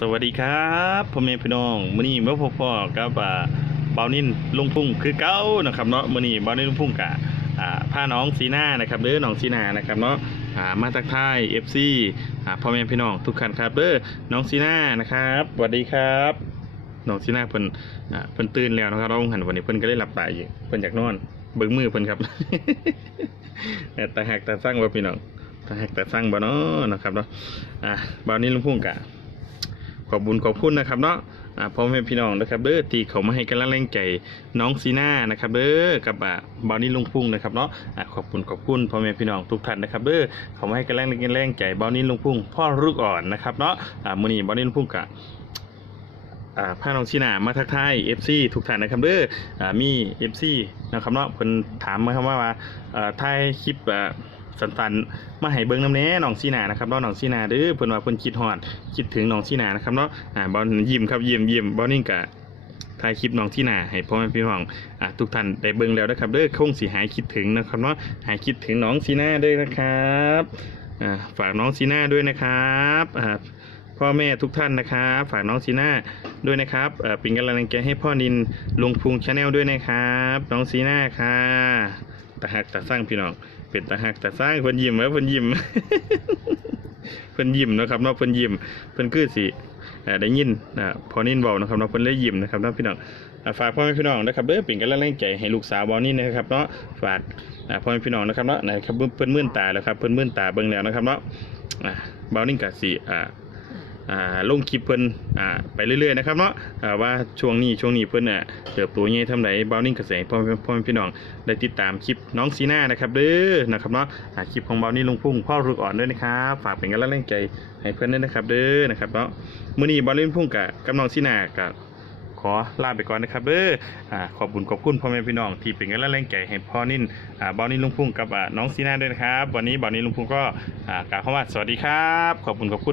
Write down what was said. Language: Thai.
สวัสดีครับพ่อแม่พี่น้องมื้อนี้มาพบพ่อกับเบานินลุงพุ่งคือเก้านะครับเนาะมื้อนี้เบานินลุงพุ่งกะอ่าพาน้องซีน่านะครับเด้อน้องซีน่านะครับเนาะอ่ามาทักทาย FC อ่าพ่อแม่พี่น้องทุกท่านครับเด้อน้องซีน่านะครับสวัสดีครับน้องซีน่าเพิ่นเพิ่นตื่นแล้วนะครับน้องหันวันนี้เพิ่นก็ได้หลับตาอยู่เพิ่นอยากนอนเบิ่งมือเพิ่นครับแต่หักแต่สร้างบ่พี่น้องแต่หักแต่สร้างบ่เนาะนะครับเนาะอ่าเบานินลุงพุ่งกะ ขอบบุญขอบคุณนะครับเนาะอ่าพ่อแม่พี่น้องนะครับเด้อที่เขามาให้กำลังแรงใจน้องซีน่านะครับเด้อกับอ่าบาวนี่ลุงพุ่งนะครับเนาะอ่าขอบคุณขอบคุณพ่อแม่พี่น้องทุกท่านนะครับเด้อเขามาให้กำลังแรงใจบาวนี่ลุงพุ่งพ่อลูกอ่อนนะครับเนาะอ่ามือนี้บาวนี่ลุงพุ่งกะอ่าพาน้องซีน่ามาทักทาย FC ทุกท่านนะครับเด้ออ่ามี FC นะครับเนาะเพิ่นถามมาครับว่าว่าเอ่อถ่ายคลิป อ่าสันมาให้เบิ่งน้ำแน่น้องซีนานะครับเนาะน้องซีนาเด้อเพิ่นว่าเพิ่นคิดฮอดคิดถึงน้องที่นานะครับเนาะอ่าบอลยิ้มครับยิ้มยิ้มบอลนี่งกะถ่ายคลิปน้องที่นาให้พ่อแม่พี่น้องอ่าทุกท่านได้เบิ่งแล้วนะครับเด้อคงสิหายคิดถึงนะครับเนาะหายคิดถึงน้องซีน่าด้วยนะครับอ่าฝากน้องซีน่าด้วยนะครับอ่าพ่อแม่ทุกท่านนะครับฝากน้องซีน่าด้วยนะครับอ่อเป็นกำลังใจให้พ่อนินลงพุงชาแนลด้วยนะครับ น้องซีน่าค่ะ ตาหักตาสร้างพี่น้องเป็นตาหักตาสร้างเพิ่นยิ้มไว้เพิ่นยิ้มเพิ่นยิ้มนะครับนาะเพิ่นยิ้มเพิ่นคือสิอ่อได้ยินอ่าพอนินเว้านะครับเนาะเพิ่นเลยยิ้มนะครับเนาะพี่น้องฝากพ่อแม่พี่น้องนะครับเด้อเป็นกำลังใจให้ลูกสาวบอนี่นะครับเนาะฝากอ่าพ่อแม่พี่น้องนะครับเนาะนะครับเพิ่นมื่นตาแล้วครับเพิ่นมื่นตาเบิ่งแล้วนะครับเนาะอ่าบอนี่ก็สิอ่อ่า ลงคลิปเพิ่นอ่าไปเรื่อยๆนะครับเนาะว่าช่วงนี้ช่วงนี้เพิ่นน่ะเติบโตใหญ่ทำไดบอนี่ก็สิให้พ่อแม่พ่อแม่พี่น้องได้ติดตามคลิปน้องซีน่านะครับเด้อนะครับเนาะคลิปของเบานี่ลุงพุ่งพ่อรุกอ่อนด้วยนะครับฝากเป็นกำลังใจให้เพื่อนด้วยนะครับเด้อนะครับเนาะมื้อนี้เบานี่งพุ่งกับกับน้องซีน่ากับขอลาไปก่อนนะครับเด้ออขอบคุณขอบคุณพ่อแม่พี่น้องที่เป็นกำลังใจให้พ่อนิ่นอ่าเบานี่ลุงพุ่งกับน้องซีน่าด้วยนะครับ วันนี้เบานี่ลุงพุ่งก็กล่าวคำว่าสวัสดีครับ ขอบคุณขอบคุณ